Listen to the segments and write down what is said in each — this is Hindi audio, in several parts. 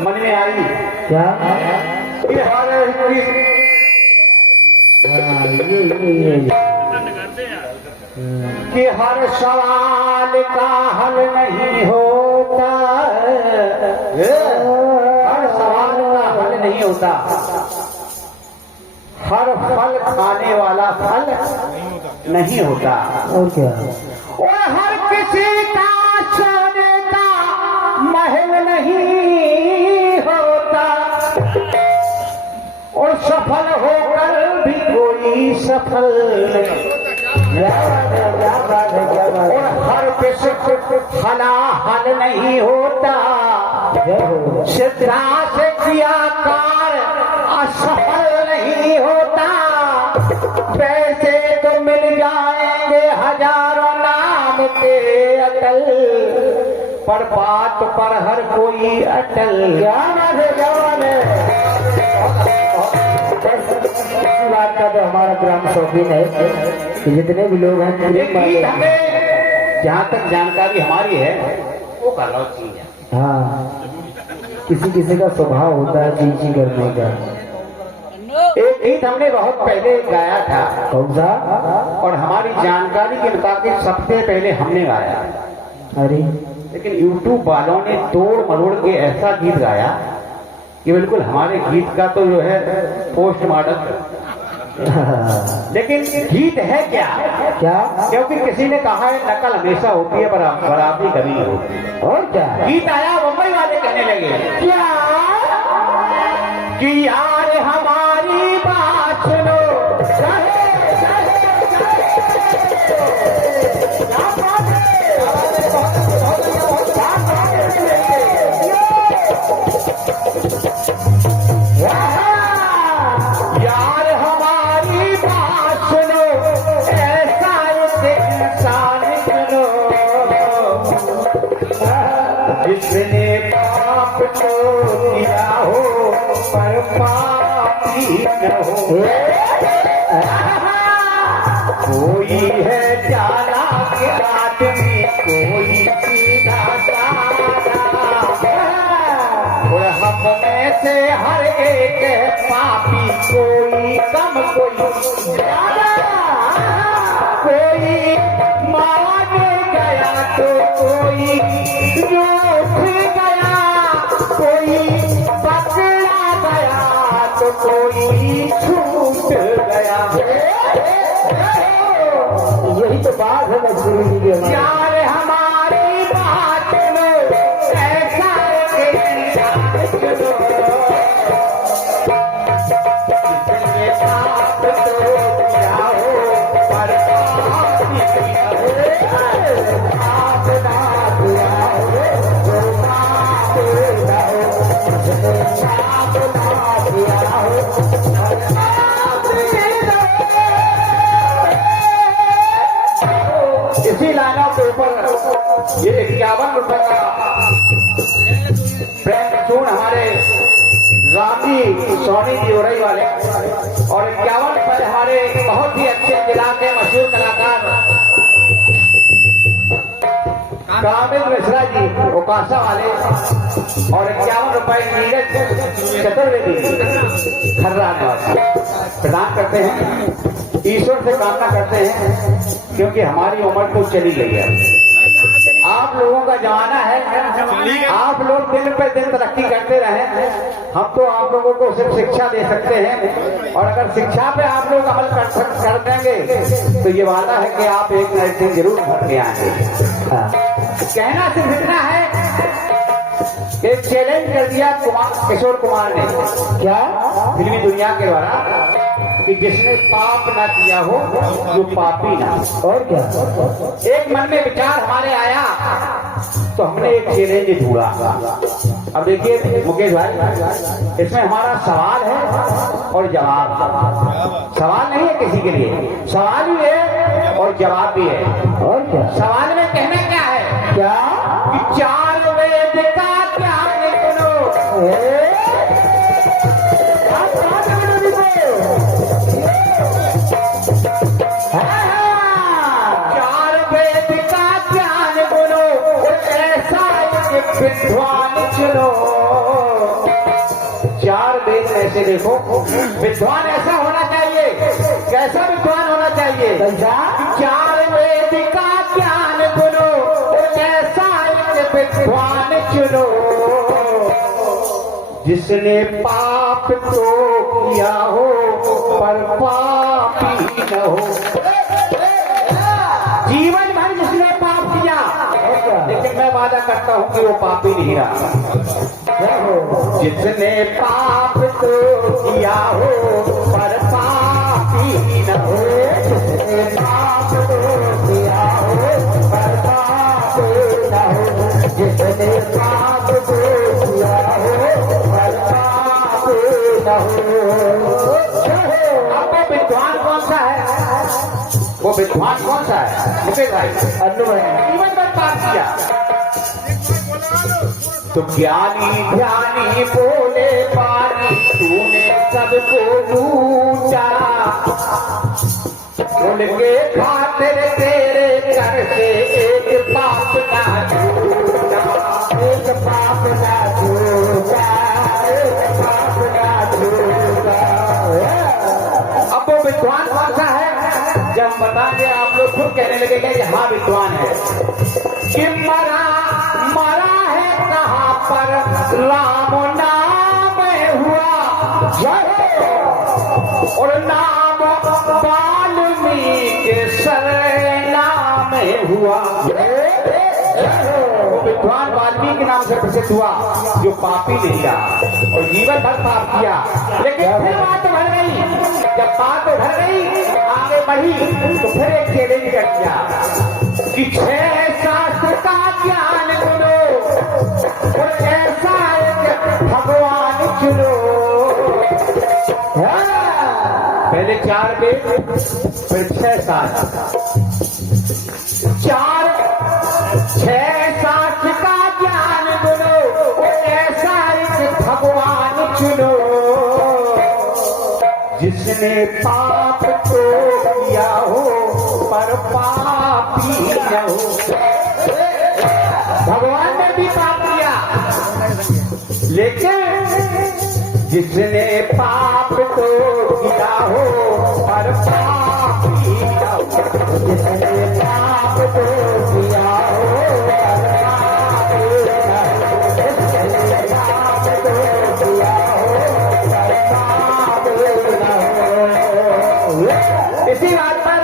मन में आई क्या? कि हर सवाल का हल नहीं होता, हर सवाल का हल नहीं होता, हर फल खाने वाला फल नहीं होता। और क्या? और हर किसी का सोने का महल नहीं होता, और सफल होकर भी कोई सफल नहीं। और हर किसी फला हल नहीं होता, सिद्धा से किया कार असफल नहीं होता। पैसे तो मिल जाएंगे हजारों नाम के अटल, पर बात पर हर कोई अटल। क्या जवान है बात का। तो हमारा ग्राम शौकीन है कि जितने भी लोग हैं हमें जहाँ तक जानकारी हमारी है वो कर लो चीज है। हाँ, किसी किसी का स्वभाव होता है चींची करने का। एक गीत हमने बहुत पहले गाया था। कौन सा? और हमारी जानकारी के मुताबिक सबसे पहले हमने गाया। अरे लेकिन YouTube वालों ने तोड़ मरोड़ के ऐसा गीत गाया कि बिल्कुल हमारे गीत का तो जो है पोस्टमार्टम। लेकिन गीत है क्या? क्या? क्योंकि किसी ने कहा है नकल हमेशा होती है बराबरी कभी नहीं होती। और क्या? गीत आया, मुंबई वाले कहने लगे क्या कि यार हमारी बात सुनो, यार हमारी बात सुनो, ऐसा एक इंसान सुनो जिसने पाप तो किया हो पर पापी न हो। कोई है चालाक आदमी, कोई सीधा साधा, और हम में से हर एक है पापी, कोई कम कोई ज्यादा। कोई मान गया तो कोई रूठ गया, कोई पकड़ा गया तो कोई छूट गया। यही तो बात है मजबूरी की भी हमारी। यार हमारी बात में ऐसा एक इंसान सुनो, जिसने पाप तो किया हो पर पापी न हो। पाप ना किया हो तो पाप न हो, जिसने पाप ना किया हो पर पापी न हो। इसी लाइनों के ऊपर ये 51 रुपए का प्रेम चूर्ण हमारे रामजी सोनी जी उरई वाले, और 51 रुपए हमारे बहुत ही अच्छे जिला के मशहूर कलाकार कामिल मिश्रा जी उकासा वाले, और 51 रुपए नीरज चतुर्वेदी खर्रा प्रदान करते हैं। ईश्वर से कामना करते हैं क्योंकि हमारी उम्र तो चली गई है। आप लोगों का जमाना है, आप लोग दिन पे दिन तरक्की करते रहे। हम तो आप लोगों को सिर्फ शिक्षा दे सकते हैं, और अगर शिक्षा पे आप लोग अमल कर देंगे तो ये वादा है कि आप एक न एक दिन जरूर घर के आएंगे। कहना सिर्फ इतना है, एक चैलेंज कर दिया किशोर कुमार ने, क्या फिल्मी दुनिया के द्वारा, कि जिसने पाप ना किया हो वो पापी ना। और क्या? एक मन में विचार हमारे आया तो हमने एक चैलेंज ढूंढा। अब देखिए मुकेश भाई, इसमें हमारा सवाल है और जवाब। सवाल नहीं है किसी के लिए, सवाल भी है और जवाब भी है। और क्या? सवाल में कहना क्या है? क्या? कि 4 वेद का ज्ञान सुनो। विद्वान चलो जैसे देखो, विद्वान ऐसा होना चाहिए। कैसा विद्वान होना चाहिए? चार वेद का ज्ञान गुरु, ऐसा एक विद्वान चुनो, जिसने पाप तो किया हो पर पापी न हो। जीवन भर जिसने पाप किया, लेकिन मैं वादा करता हूं कि वो पापी नहीं रहा। जिसने पाप तो किया हो पर पापी न हो, जिसने पाप तो किया हो पर पापी न हो, जिसने पाप तो किया हो पर पापी न हो। अब वो विद्वान कौन सा है? वो विद्वान कौन सा है? मुकेश भाई, जीवन भर पाप किया। तो ज्ञानी ध्यानी बोले पानी, तूने सबको लूटा, उनके खातिर तेरे कर से एक पाप ना छूटा, एक पाप ना छूटा, एक पाप ना छूटा। अब वो विद्वान कौन सा है? जब बताएंगे आप लोग खुद कहने लगेंगे कि हाँ विद्वान है। कि मरा मरा है कहाँ पर राम नाम हुआ, और नाम वाल्मीकि सरनाम हुआ। वो विद्वान वाल्मीकि नाम से प्रसिद्ध हुआ, जो पापी नहीं रहा और जीवन भर पाप किया। लेकिन फिर बात भर गई। जब बात भर गई, आगे बढ़ी, तो फिर एक चैलेंज कर दिया कि 6 शास्त्र का ज्ञान गुरु, और ऐसा एक भगवान चुनो। पहले 4 वेद, फिर 6 शास्त्र, 6 शास्त्र का ज्ञान गुरु, और ऐसा एक भगवान चुनो, जिसने पाप तो किया हो पर पापी न हो। भगवान ने भी पाप किया, लेकिन जिसने पाप तो किया हो पर पापी न हो, जिसने पाप तो किया हो पर पापी न हो, जिसने पाप तो किया हो पर पापी न हो। इसी बात पर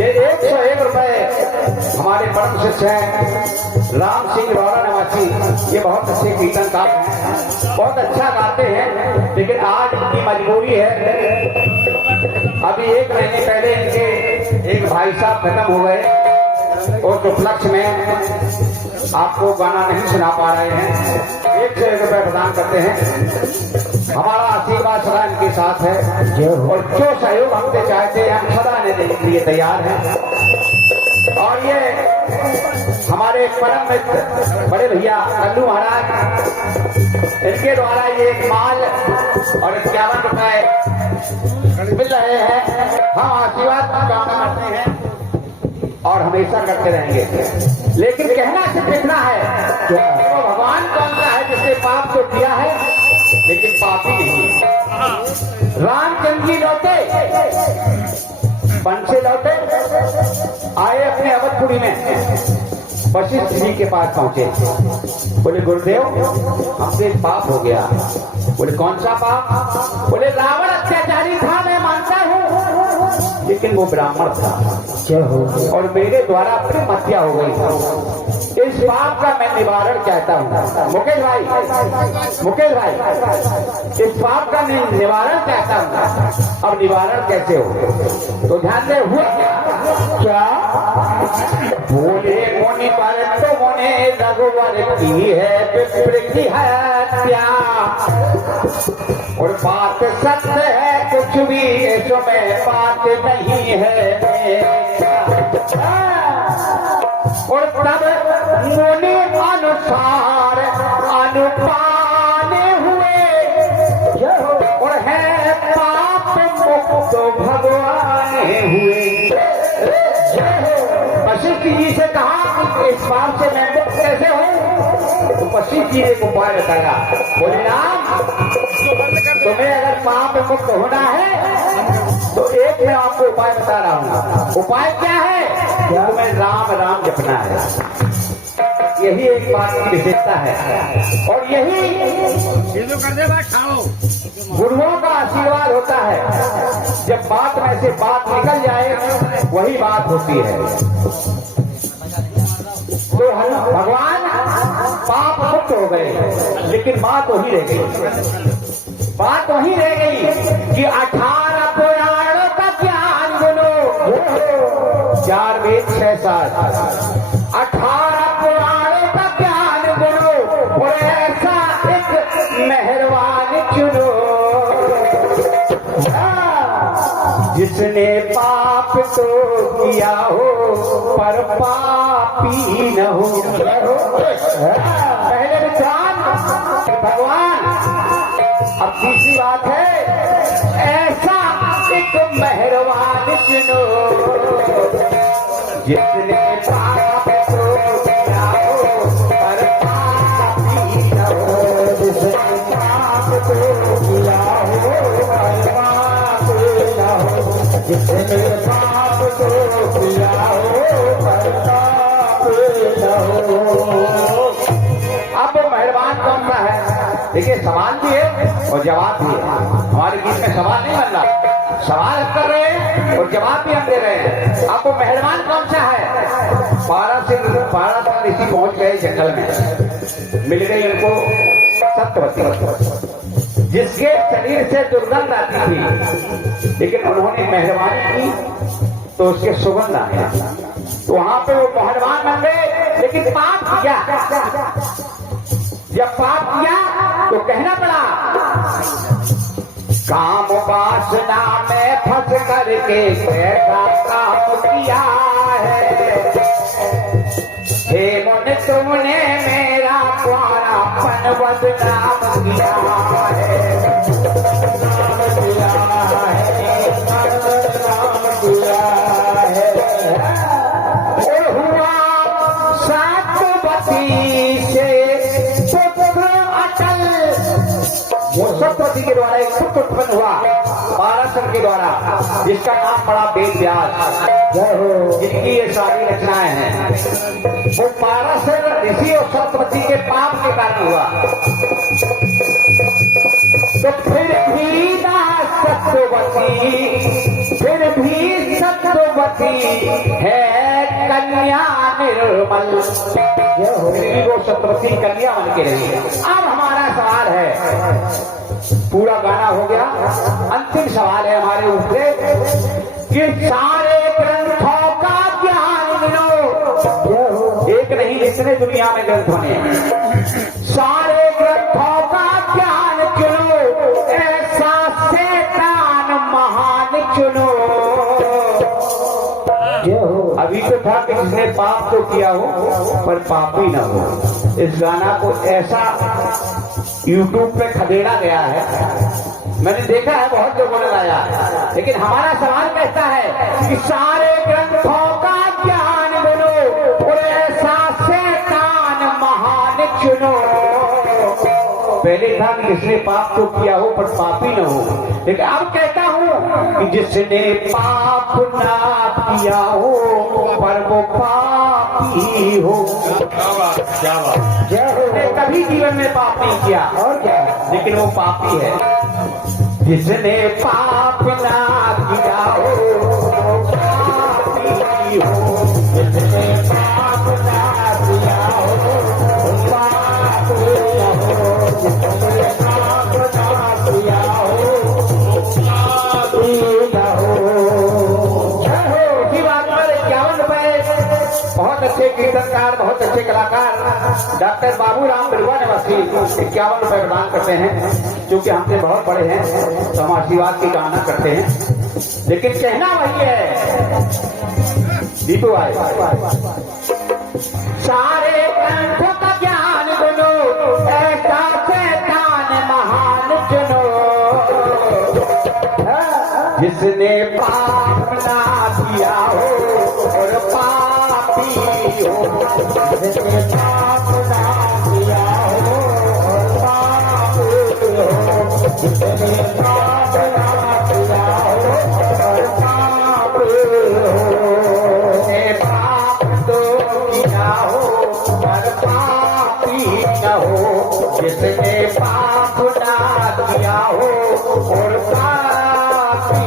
ये 101 रुपए हमारे परम शिष्य हैं राम सिंह रौरा निवासी, ये बहुत अच्छे कीर्तनकार हैं, बहुत अच्छा गाते हैं, लेकिन आज इनकी मजबूरी है। अभी 1 महीने पहले इनके एक भाई साहब खत्म हो गए, और उपलक्ष्य में आपको गाना नहीं सुना पा रहे हैं। 101 रुपए प्रदान करते हैं। हमारा आशीर्वाद सदा इनके साथ है, और जो सहयोग हमसे चाहते हैं हम सदा देने के लिए तैयार हैं। और ये हमारे परम मित्र बड़े भैया कल्लू महाराज, इनके द्वारा ये एक माल और 51 रुपए मिल रहे हैं। हम आशीर्वाद का कामना करते हैं और हमेशा करते रहेंगे। लेकिन कहना सिर्फ इतना है कि वो भगवान कौन सा है जिसने पाप तो किया है लेकिन पापी नहीं। रामचंद्र जी लौटे, वन से लौटे, आए अपने अवधपुरी में, वशिष्ठ जी के पास पहुंचे। बोले गुरुदेव हमसे पाप हो गया। बोले कौन सा पाप? बोले रावण अत्याचारी था, मैं मानता हूँ, लेकिन वो ब्राह्मण था और मेरे द्वारा अपनी हत्या हो गई था। इस पाप का मैं निवारण चाहता हूँ। मुकेश भाई, इस पाप का निवारण चाहता हूँ। अब निवारण कैसे हो? तो ध्यान दे, हुआ क्या? बोले मुनि पर तो मुनि रघुवर की है विप्र की हत्या, और बात सत्य है, कुछ भी इसमें बात नहीं है। और तब मुनि अनुसार अनुपाने हुए, और है पाप मुक्त भगवान हुए। वशिष्ठ जी से कहा इस पाप से मैं मुक्त कैसे हूँ? तो वशिष्ठ जी ने उपाय बताया। बोले राम, तुम्हें पाप मुक्त होना है तो एक मैं आपको उपाय बता रहा हूँ। उपाय क्या है? क्या? तुम्हें राम राम जपना है। यही एक बात की विशेषता है और यही गुरुओं का आशीर्वाद होता है। जब बात में से बात निकल जाए वही बात होती है। तो हम भगवान पाप मुक्त हो गए, लेकिन बात वही रह गई। बात वही रह गई कि 18 पुराणों का ज्ञान गुनो, 4 वेद 6 शास्त्र, 18 पुराणों का ज्ञान गुनो और ऐसा एक मेहरबान चुनो जिसने पाप तो किया हो पर पापी न हो। पहले विचार भगवान। अब तीसरी बात है ऐसा एक मेहरबान चुनो जिसने पाप तो किया हो पर पापी न हो। जिसने पाप तो किया हो पर पापी न हो। जिसने पाप तो किया हो पर पापी न हो। अब मेहरबान कौन सा है? देखिए सवाल भी है और जवाब भी है। हमारे गीत में सवाल नहीं बन रहा, सवाल कर रहे हैं और जवाब भी हम दे रहे हैं। आपको मेहरबान कौन सा है? 12 साल ऋषि पहुंच गए जंगल में, मिल गई उनको सत्यवती जिसके शरीर से दुर्गंध आती थी, लेकिन उन्होंने मेहरबानी की तो उसके सुगंध आया। तो वहां पे वो मेहरबान बन गए, लेकिन पाप किया। जब पाप किया तो कहना पड़ा काम वासना में फंस करके कैसा काम किया है। हे मुन तुमने मेरा द्वारापन बदनाम किया है। और हुआ सत्यवती से वो सत्यवती के द्वारा एक पुत्र उत्पन्न हुआ पाराशर के द्वारा, जिसका नाम पड़ा वेद व्यास, जिनकी ये सारी रचनाएं हैं। वो पाराशर ऋषि और सत्यवती के पाप के कारण हुआ। तो फिर भी सत्यवती है कन्या निर्मल, वो सत्यवती कन्या बन के रही। अब हमारा सवाल है, पूरा गाना हो गया, अंतिम सवाल है हमारे ऊपर कि सारे ग्रंथों का ज्ञान लो। एक नहीं, जितने दुनिया में ग्रंथ बने सारे ग्रंथों का ज्ञान चुनो, ऐसा शैतान महान चुनो। अभी तो था कि जिसने पाप तो किया हो पर पापी न हो। इस गाना को ऐसा YouTube पे खदेड़ा गया है, मैंने देखा है, बहुत लोगों ने गाया, लेकिन हमारा सवाल कहता है कि सारे ग्रंथों का ज्ञान बनो और ऐसा शैतान महान चुनो। पहले था कि जिसने पाप तो किया हो पर पापी न हो, लेकिन अब कहता हूं कि जिसने पाप ना किया हो पर वो पापी हो। जिसने कभी जीवन में पाप नहीं किया और क्या, लेकिन वो पापी है। जिसने पाप ना किया हो वो पापी हो। जिसने पाप ना किया हो वो पापी हो। जिसने पाप ना किया हो वो पापी हो। इसी बात पर 51 रुपए बहुत अच्छे कीर्तनकार, बहुत अच्छे कलाकार डॉक्टर बाबूराम बिरवा निवासी 51 रुपए प्रदान करते हैं। क्योंकि हमसे बहुत बड़े हैं तो हम आशीर्वाद की कामना करते हैं, लेकिन कहना वही है। दीपू भाई, सारे ग्रंथों का ज्ञान बनो, ऐसा शैतान महान चुनो। जिसने पाप ना किया हो और पापी हो। जिसने पाप ना किया हो और पापी हो। जिसने हो पर पापी न हो जिसने पाप ना किया हो और पापी